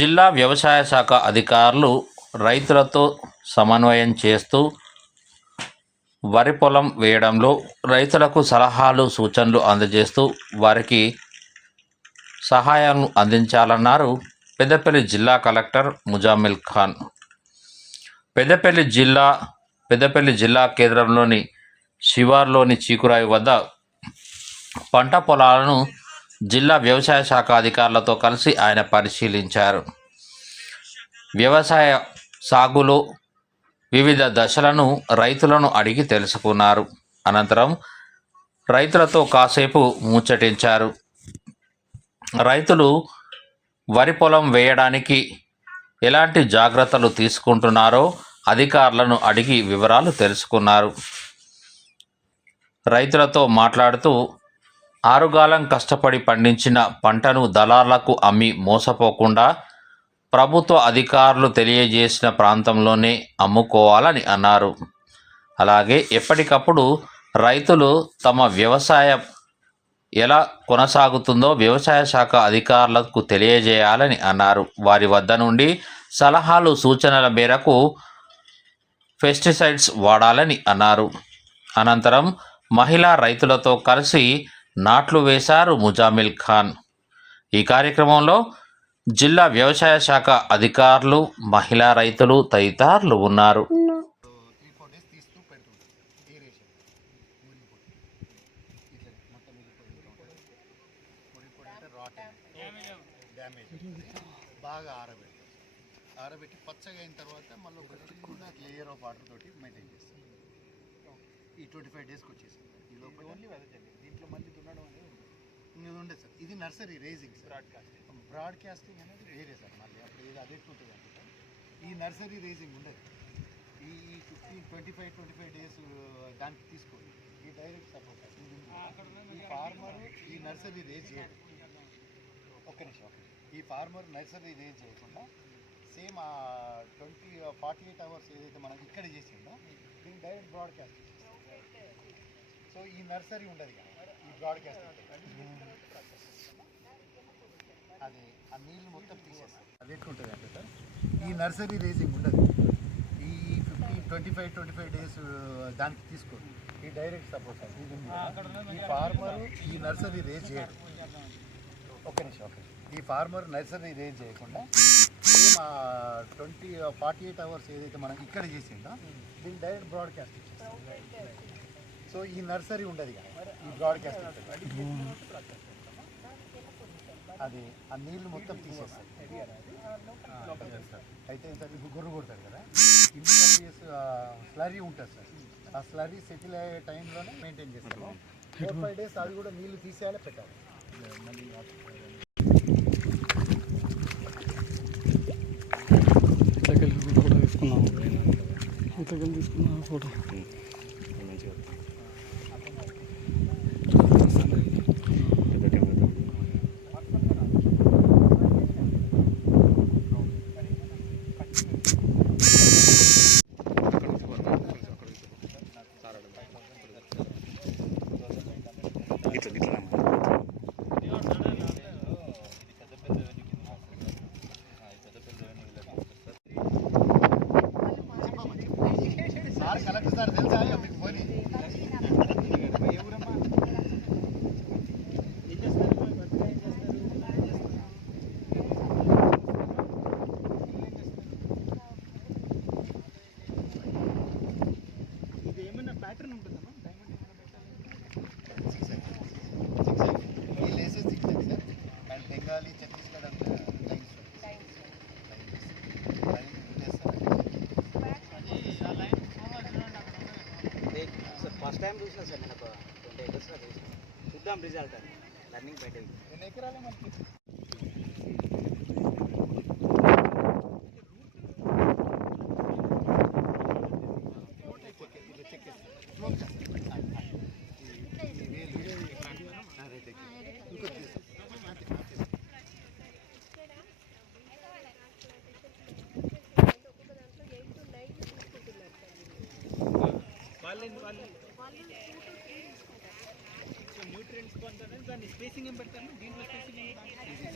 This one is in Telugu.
జిల్లా వ్యవసాయ శాఖ అధికారులు రైతులతో సమన్వయం చేస్తూ వరి పొలం వేయడంలో రైతులకు సలహాలు సూచనలు అందజేస్తూ వారికి సహాయాలను అందించాలన్నారు పెద్దపల్లి జిల్లా కలెక్టర్ ముజామిల్ ఖాన్. పెద్దపల్లి జిల్లా పెద్దపల్లి జిల్లా కేంద్రంలోని శివార్లోని చీకురాయి వద్ద పంట పొలాలను జిల్లా వ్యవసాయ శాఖ అధికారులతో కలిసి ఆయన పరిశీలించారు. వ్యవసాయ సాగులో వివిధ దశలను రైతులను అడిగి తెలుసుకున్నారు. అనంతరం రైతులతో కాసేపు ముచ్చటించారు. రైతులు వరి పొలం వేయడానికి ఎలాంటి జాగ్రత్తలు తీసుకుంటున్నారో అధికారులను అడిగి వివరాలు తెలుసుకున్నారు. రైతులతో మాట్లాడుతూ ఆరుగాలం కష్టపడి పండించిన పంటను దళార్లకు అమ్మి మోసపోకుండా ప్రభుత్వ అధికారులు తెలియజేసిన ప్రాంతంలోనే అమ్ముకోవాలని అన్నారు. అలాగే ఎప్పటికప్పుడు రైతులు తమ వ్యవసాయం ఎలా కొనసాగుతుందో వ్యవసాయ శాఖ అధికారులకు తెలియజేయాలని అన్నారు. వారి వద్ద నుండి సలహాలు సూచనల మేరకు పెస్టిసైడ్స్ వాడాలని అన్నారు. అనంతరం మహిళా రైతులతో కలిసి నాట్లు వేశారు ముజామిల్ ఖాన్. ఈ కార్యక్రమంలో జిల్లా వ్యవసాయ శాఖ అధికారులు మహిళా రైతులు తదితరులు ఉన్నారు. త్రీ ఫోర్ డేస్ తీస్తూ పెడుతుంటాం ఏరేషన్ ఊరిపోయి ఇట్లా మొత్తం ఊరిపోయి ఊరిపోయి అంటే రాట్ డ్యామేజ్ బాగా ఆరబెట్టి ఆరబెట్టి పచ్చగా అయిన తర్వాత మళ్ళీ ఒక చిన్న లేయర్ ఆఫ్ వాటర్ తోటి మెయింటైన్ చేస్తాం ఈ ట్వంటీ ఫైవ్ డేస్కి వచ్చేసింది. ఈ లోపల ఓన్లీ దీంట్లో మళ్ళీ దున్నడం అనేది ఇది ఉండే సార్. ఇది నర్సరీ రేజింగ్ బ్రాడ్కాస్టింగ్ బ్రాడ్కాస్టింగ్ అనేది వేరే సార్. మళ్ళీ అప్పుడు ఇది అదే ఉంటుంది అనుకుంటా ఈ నర్సరీ రేజింగ్ ఉండదు. ఈ fifteen twenty five twenty five days దానికి తీసుకోండి. ఈ డైరెక్ట్ సపోర్ట్ ఈ ఫార్మర్ ఈ నర్సరీ రేజ్ చేయడు ఒక్క నిమిషం. ఈ ఫార్మర్ నర్సరీ రేజ్ చేయకుండా సేమ్ ఆ ట్వంటీ ఫార్టీ ఎయిట్ అవర్స్ ఏదైతే మనం ఇక్కడ చేసిందో దీన్ని డైరెక్ట్ బ్రాడ్కాస్ట్ సో ఈ నర్సరీ ఉండదు కదా ఈ బ్రాడ్కాస్ట్ అది ఆ నీళ్ళు మొత్తం తీసేస్తాం అది ఎట్లుంటుంది అంటే సార్? ఈ నర్సరీ రేజింగ్ ఉండదు. ఈ fifty twenty five twenty five days దానికి తీసుకోండి ఈ డైరెక్ట్ సపోర్ట్. ఈ ఫార్మర్ ఈ నర్సరీ రేజ్ చేయడు ఒక్క నిమిషం నిమిషం. ఈ ఫార్మర్ నర్సరీ రేజ్ చేయకుండా ఆ ట్వంటీ ఫార్టీ ఎయిట్ అవర్స్ ఏదైతే మనం ఇక్కడ చేసిందో దీన్ని డైరెక్ట్ బ్రాడ్కాస్ట్ సో ఈ నర్సరీ ఉండదు ఈ బ్రాడ్కాస్ట్ అది ఆ నీళ్ళు మొత్తం తీసేస్తారు. అయితే సార్ ఇప్పుడు గొర్రె కొడతారు కదా. ఇంటర్వ్యూస్ స్లరీ ఉంటుంది సార్. ఆ స్లరీ సెటిల్ అయ్యే టైంలోనే మెయింటైన్ చేస్తాము ఫోర్ ఫైవ్ డేస్ అది కూడా నీళ్ళు తీసేయాలి పెట్టాలి. మళ్ళీ ఇట్లకెళ్ళి ఫోటో తీసుకున్నాం ఇట్లకెళ్ళి తీసుకున్నాం ఫోటో? సార్ టైం చూసిన సార్ నేను ఒక ట్వంటీ ఎకర్స్లో చూసిన. చూద్దాం రిజల్ట్ అని. రన్నింగ్ బయట ఎన్ని ఎకరాలే మనకి వాళ్ళని వాళ్ళు సో న్యూట్రియంట్స్ పొందాలని దాన్ని స్పేసింగ్ ఏం పెడతాను దీంట్లో స్పేసింగ్ ఏం రీజన్